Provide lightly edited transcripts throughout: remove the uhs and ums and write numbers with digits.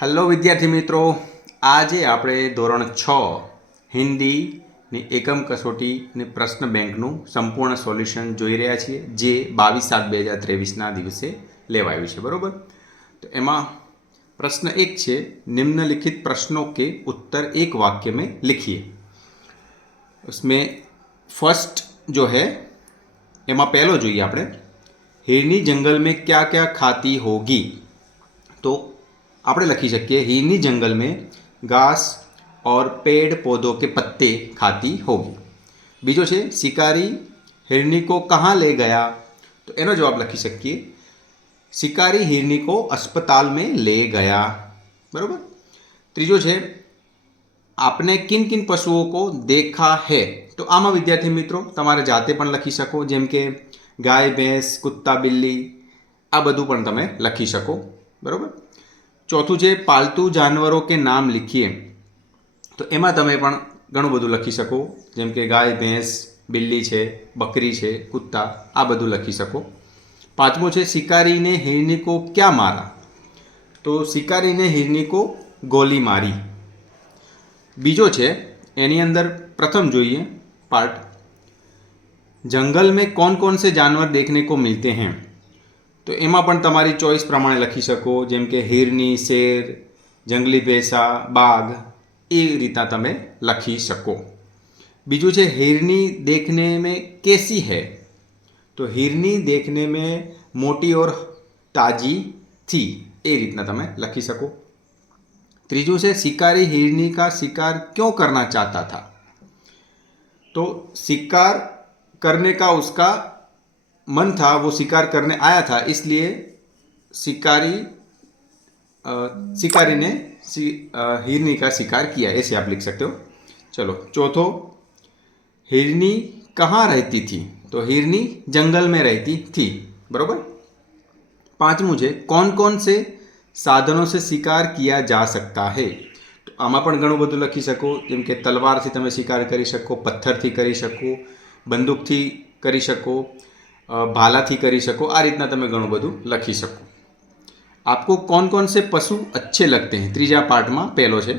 Hello વિદ્યાર્થી મિત્રો, આજે આપણે ધોરણ 6 હિન્દીની એકમ કસોટીની પ્રશ્ન બેંકનું સંપૂર્ણ સોલ્યુશન જોઈ રહ્યા છીએ, જે 22/7/2023ના દિવસે લેવાયું છે. બરાબર. તો એમાં प्रश्न एक છે, निम्नलिखित प्रश्नों के उत्तर एक वाक्य में लिखिए. उसमें फर्स्ट जो है એમાં પહેલો જોઈએ આપણે, हिरनी जंगल में क्या क्या खाती होगी. तो આપણે લખી શકીએ, हिरनी जंगल में घास और पेड़ पौधों के पत्ते खाती होगी. બીજો છે, शिकारी हिरनी को कहाँ ले गया. तो એનો જવાબ લખી શકીએ, शिकारी हिरनी को अस्पताल में ले गया. बराबर. ત્રીજો છે, आपने किन किन पशुओं को देखा है. तो આમાં વિદ્યાર્થી મિત્રો તમારે જાતે પણ લખી શકો, જેમ કે ગાય, ભેંસ, કુત્તા, બિલ્લી, આ બધું પણ તમે લખી શકો. બરાબર. ચોથું છે, પાલતુ જાનવરો કે નામ लिखिए. તો એમાં તમે પણ ઘણું બધું લખી શકો, જેમ કે ગાય, ભેંસ, બિલ્લી છે, બકરી છે, કુત્તા, આ બધું લખી શકો. પાંચમો છે, शिकारी ने हिरनी को क्या मारा. तो शिकारी ने हिरनी को गोली मारी. बीजो છે, એની અંદર प्रथम જોઈએ पार्ट, जंगल में कौन कौन से जानवर देखने को मिलते हैं. तो એમાં પણ તમારી ચોઈસ પ્રમાણે લખી શકો, જેમ કે हिरनी, शेर, जंगली भैंसा, बाघ, એ રીતના તમે લખી શકો. બીજું છે, हिरनी देखने में कैसी है. तो हिरनी देखने में मोटी और ताजी थी, એ રીતના તમે લખી શકો. ત્રીજું છે, शिकारी हिरनी का शिकार क्यों करना चाहता था. तो शिकार करने का उसका मन था, वो शिकार करने आया था, इसलिए शिकारी ने हिरनी का शिकार किया, ऐसे आप लिख सकते हो. चलो, चौथो, हिरनी कहाँ रहती थी. तो हिरनी जंगल में रहती थी. बराबर. पांचमું છે, कौन कौन से साधनों से शिकार किया जा सकता है. तो આમાં પણ ઘણું બધું લખી શકો, જેમ કે તલવારથી તમે શિકાર કરી શકો, પથ્થરથી કરી શકો, બંદૂકથી કરી શકો, ભાલાથી કરી શકો. આ રીતના તમે ઘણું બધું લખી શકો. आपको कौन कौन से पशु अच्छे लगते हैं. ત્રીજા પાર્ટમાં પહેલો છે.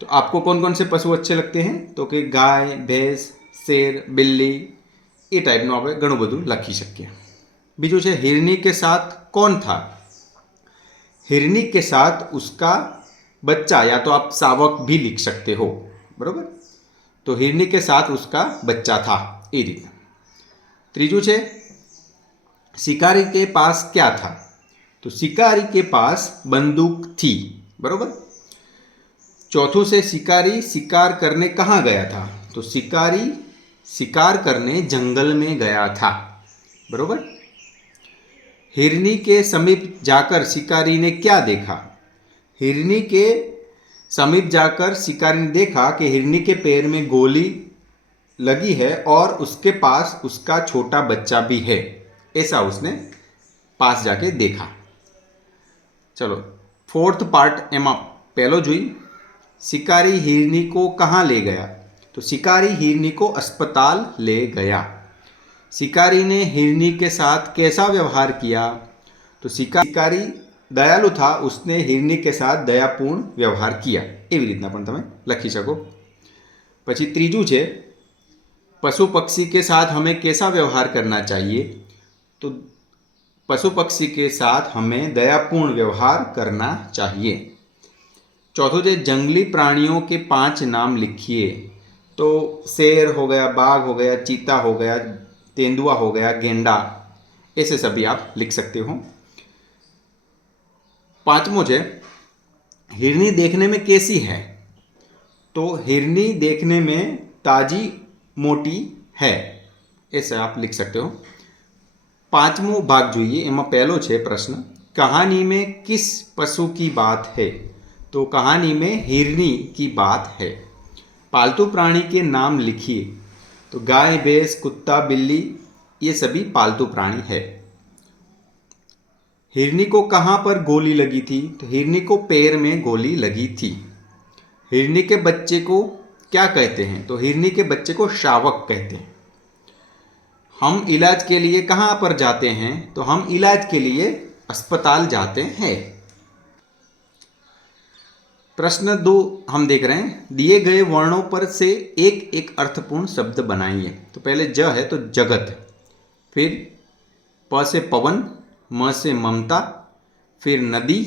तो आपको कौन कौन से पशु अच्छे लगते हैं. तो कि गाय, भैंस, शेर, बिल्ली, એ ટાઈપનું આપણે ઘણું બધું લખી શકીએ. બીજું છે, हिरनी के साथ कौन था. हिरनी के साथ उसका बच्चा, या तो आप शावक भी लिख सकते हो. बराबर. तो हिरनी के साथ उसका बच्चा था, એ રીતના. ત્રીજું છે, शिकारी के पास क्या था. तो शिकारी के पास बंदूक थी. बराबर. चौथों से, शिकारी शिकार करने कहाँ गया था. तो शिकारी शिकार करने जंगल में गया था. बराबर. हिरनी के समीप जाकर शिकारी ने क्या देखा. हिरनी के समीप जाकर शिकारी ने देखा कि हिरनी के पैर में गोली लगी है और उसके पास उसका छोटा बच्चा भी है, ऐसा उसने पास जाके देखा. चलो, फोर्थ पार्ट એમાં પહેલો જોઈ, शिकारी हिरनी को कहाँ ले गया. तो शिकारी हिरनी को अस्पताल ले गया. शिकारी ने हिरनी के साथ कैसा व्यवहार किया. तो शिकारी दयालु था, उसने हिरनी के साथ दयापूर्ण व्यवहार किया. એવી રીતના પણ તમે લખી શકો. પછી ત્રીજું છે, पशु पक्षी के साथ हमें कैसा व्यवहार करना चाहिए. तो पशु पक्षी के साथ हमें दयापूर्ण व्यवहार करना चाहिए. चौथो है, जंगली प्राणियों के 5 नाम लिखिए. तो शेर हो गया, बाघ हो गया, चीता हो गया, तेंदुआ हो गया, गेंडा, ऐसे सभी आप लिख सकते हो. पांचवो है, हिरनी देखने में कैसी है. तो हिरनी देखने में ताजी मोटी है, ऐसे आप लिख सकते हो. पांचमो भाग જોઈએ, એમાં પહેલો છે પ્રશ્ન, कहानी में किस पशु की बात है. तो कहानी में हिरनी की बात है. पालतू प्राणी के नाम लिखिए. तो गाय, भैंस, कुत्ता, बिल्ली, ये सभी पालतू प्राणी है. हिरनी को कहाँ पर गोली लगी थी. तो हिरनी को पैर में गोली लगी थी. हिरनी के बच्चे को क्या कहते हैं. तो हिरनी के बच्चे को शावक कहते हैं. हम इलाज के लिए कहाँ पर जाते हैं. तो हम इलाज के लिए अस्पताल जाते हैं. प्रश्न 2 हम देख रहे हैं, दिए गए वर्णों पर से एक एक अर्थपूर्ण शब्द बनाइए। तो पहले ज है तो जगत, फिर प से पवन, म से ममता, फिर नदी,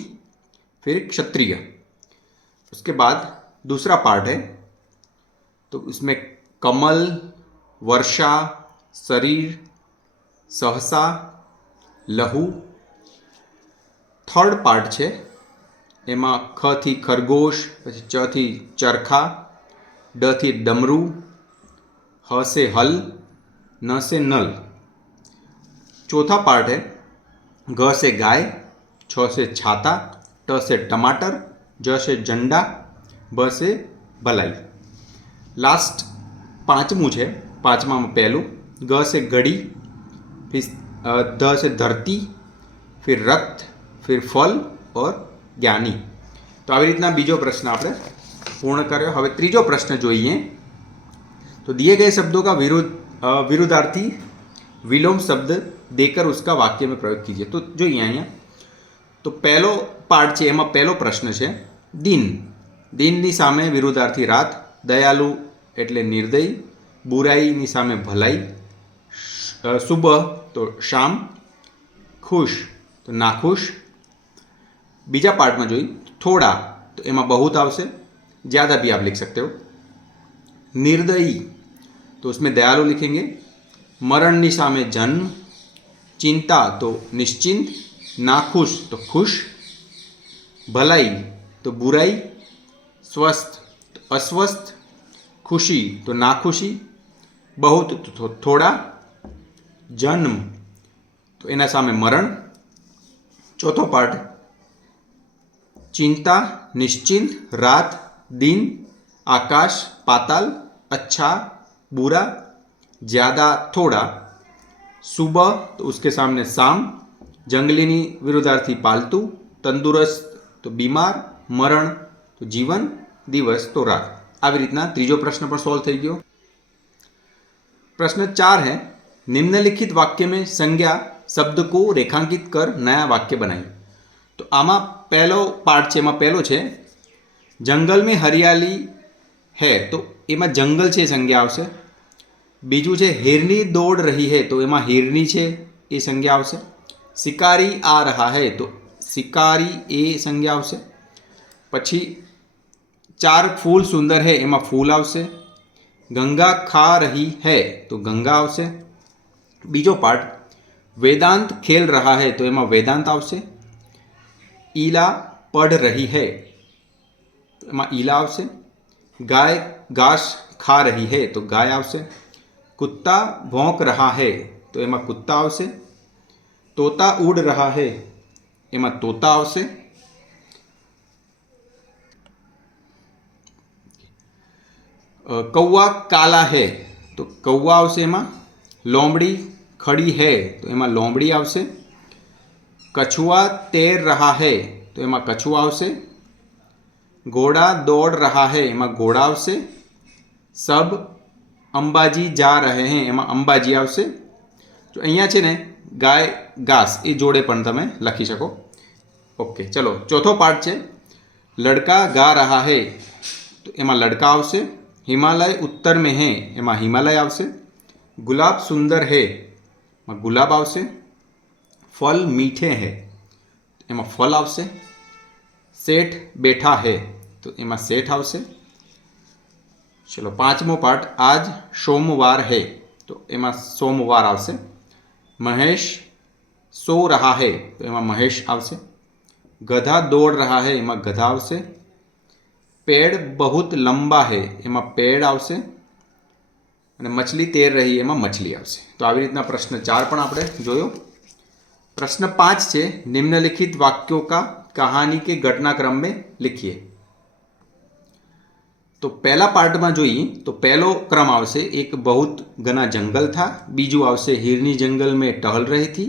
फिर क्षत्रिय। उसके बाद दूसरा पार्ट है, तो उसमें कमल, वर्षा, शरीर, सहसा, लहू। थर्ड पार्ट છે એમાં ખ થી ખરગોશ, પછી ચ થી ચરખા, ડ થી ડમरू, હ से हल, न से नल। चौथा पार्ट है ग से गाय, छ से छाता, ट से टमाटर, ज से झंडा, ब से भलाई। लास्ट पांचमू है, पांचमा में पहलू ग से घड़ी, फिर ध से धरती, फिर रक्त, फिर फल और ज्ञानी। तो આવી રીતના બીજો प्रश्न આપણે પૂર્ણ કર્યો। હવે ત્રીજો પ્રશ્ન જોઈએ। तो दिए गए शब्दों का विरुद्धार्थी विलोम शब्द देकर उसका वाक्य में प्रयोग कीजिए। तो જોઈએ અહીંયા, તો પહેલો પાર્ટ છે એમાં પહેલો પ્રશ્ન છે દિન। દિનની સામે વિરુદ્ધાર્થી રાત, દયાલુ એટલે નિર્દય, બુરાઈની સામે ભલાઈ, સુબહ તો શામ, खुश तो नाखुश। बीजा पार्ट में जोई थोड़ा, तो एमा बहुत आवशे, ज़्यादा भी आप लिख सकते हो। निर्दयी तो उसमें दयालु लिखेंगे। मरणनी सामे जन्म, चिंता तो निश्चिंत, नाखुश तो खुश, भलाई तो बुराई, स्वस्थ तो अस्वस्थ, खुशी तो नाखुशी, बहुत तो थोड़ा, जन्म तो एना सामे मरण। चौथो पार्ट चिंता, निश्चिंत, रात, दिन, आकाश, पाताल, अच्छा, बुरा, ज़्यादा, थोड़ा, सुबह तो उसके सामने शाम, जंगलीनी विरुद्धार्थी पालतू, तंदुरस्त तो बीमार, मरण तो जीवन, दिवस तो रात। આવી રીતના ત્રીજો પ્રશ્ન પણ સોલ્વ થઈ ગયો। प्रश्न 4 है, निम्नलिखित वाक्य में संज्ञा शब्द को रेखांकित कर नया वाक्य बनाइए। तो आमा पहलो पार्ट છે એમાં પહેલો છે जंगल में हरियाली है, तो એમાં जंगल છે संज्ञा આવશે। બીજું છે हिरनी दौड़ रही है, तो એમાં हिरनी છે એ संज्ञा આવશે। शिकारी आ रहा है, तो शिकारी એ संज्ञा આવશે। પછી 4 फूल सुंदर है, એમાં फूल આવશે। गंगा खा रही है, तो गंगा આવશે। बीजो पार्ट वेदांत खेल रहा है, तो एमा वेदांत आवशे। ईला पढ़ रही है, तो एमा ईला आवशे। गाय घास खा रही है, तो गाय आवशे। कुत्ता भौंक रहा है, तो एमा कुत्ता आवशे। तोता उड़ रहा है, एमा तोता आवशे। कौवा काला है, तो कौवा आवशे एमा। लोमड़ी खड़ी है, तो एमा लोमड़ी आवशे। कछुआ तैर रहा है, तो एमा कछुआ आवशे। घोड़ा दौड़ रहा है, एमा घोड़ा आवशे। सब अंबाजी जा रहे हैं, एमा अंबाजी आवशे। जो अहींया छे ने गाय घास ए जोड़े पण तमे लखी शको। ओके, चलो चौथो पार्ट छे लड़का गा रहा है, तो एमा लड़का आवशे। हिमालय उत्तर में है, एमा हिमालय आवशे। गुलाब सुंदर है, एमा गुलाब आवशे। फल मीठे हैं, एमा फल आवशे। सेठ बैठा है, तो एमा सेठ आवशे। चलो पांचमो पार्ट आज सोमवार है, तो एमा सोमवार आवशे। महेश सो रहा है, तो एमा महेश आवशे। गधा दौड़ रहा है, एमा गधा आवशे। पेड़ बहुत लंबा है, एमा पेड़ आवशे। અને મછલી તૈર રહી, એમાં મછલી આવશે। તો આવી રીતના પ્રશ્ન 4 પણ આપણે જોયો। प्रश्न 5 છે निम्नलिखित वाक्यों का कहानी के घटनाक्रम में लिखिए। तो पहला पार्ट में જોઈએ तो पहलो क्रम आवशे एक बहुत घना जंगल था। बीजू आवशे हिरनी जंगल में टहल रही थी।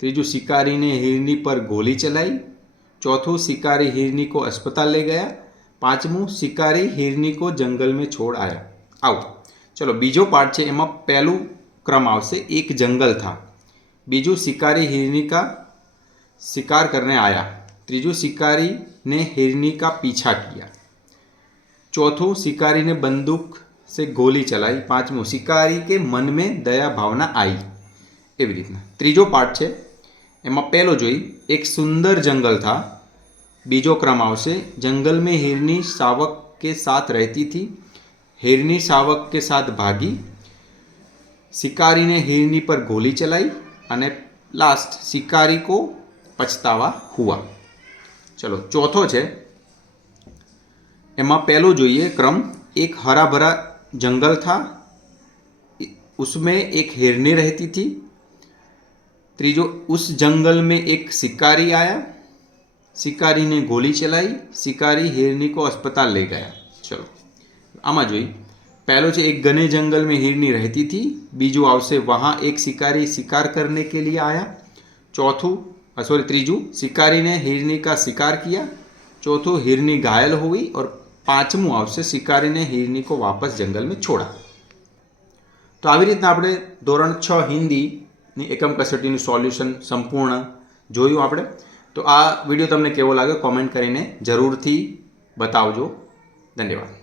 तीजू शिकारी ने हिरनी पर गोली चलाई। चौथू शिकारी हिरनी को अस्पताल ले गया। पांचमू शिकारी हिरनी को जंगल में छोड़ आया। आओ चलो बीजो पार्ट है एम पहलू क्रम आवशे एक जंगल था। बीजू शिकारी हिरनी का शिकार करने आया। तीजू शिकारी ने हिरनी का पीछा किया। चौथों, शिकारी ने बंदूक से गोली चलाई। पांचमું, शिकारी के मन में दया भावना आई। એવી રીતના ત્રીજો પાર્ટ છે એમાં પહેલો જોઈ, એક સુંદર જંગલ था। बीजो क्रम आवशे, जंगल में हिरनी शावक के साथ रहती थी। हिरनी शावक के साथ भागी। शिकारी ने हिरनी पर गोली चलाई અને लास्ट, शिकारी को पछतावा हुआ। चलो चौथो है एमा पहलो जोईए क्रम, एक हरा भरा जंगल था, उसमें एक हिरनी रहती थी। त्रीजो, उस जंगल में एक शिकारी आया, शिकारी ने गोली चलाई, शिकारी हिरनी को अस्पताल ले गया। चलो आमा जोई, पहलो है एक घने जंगल में हिरनी रहती थी। बीजू आवशे, वहाँ एक शिकारी शिकार करने के लिए आया। त्रीजू, शिकारी ने हिरनी का शिकार किया। चौथो, हिरनी घायल हुई। और पांचमું आवशे, शिकारी ने हिरनी को वापस जंगल में छोड़ा। तो આવી રીતના આપણે ધોરણ 6 હિન્દીની એકમ કસોટીનું સોલ્યુશન સંપૂર્ણ જોયું આપણે। તો આ વિડીયો તમને કેવો લાગ્યો કોમેન્ટ કરીને જરૂરથી બતાવજો। ધન્યવાદ।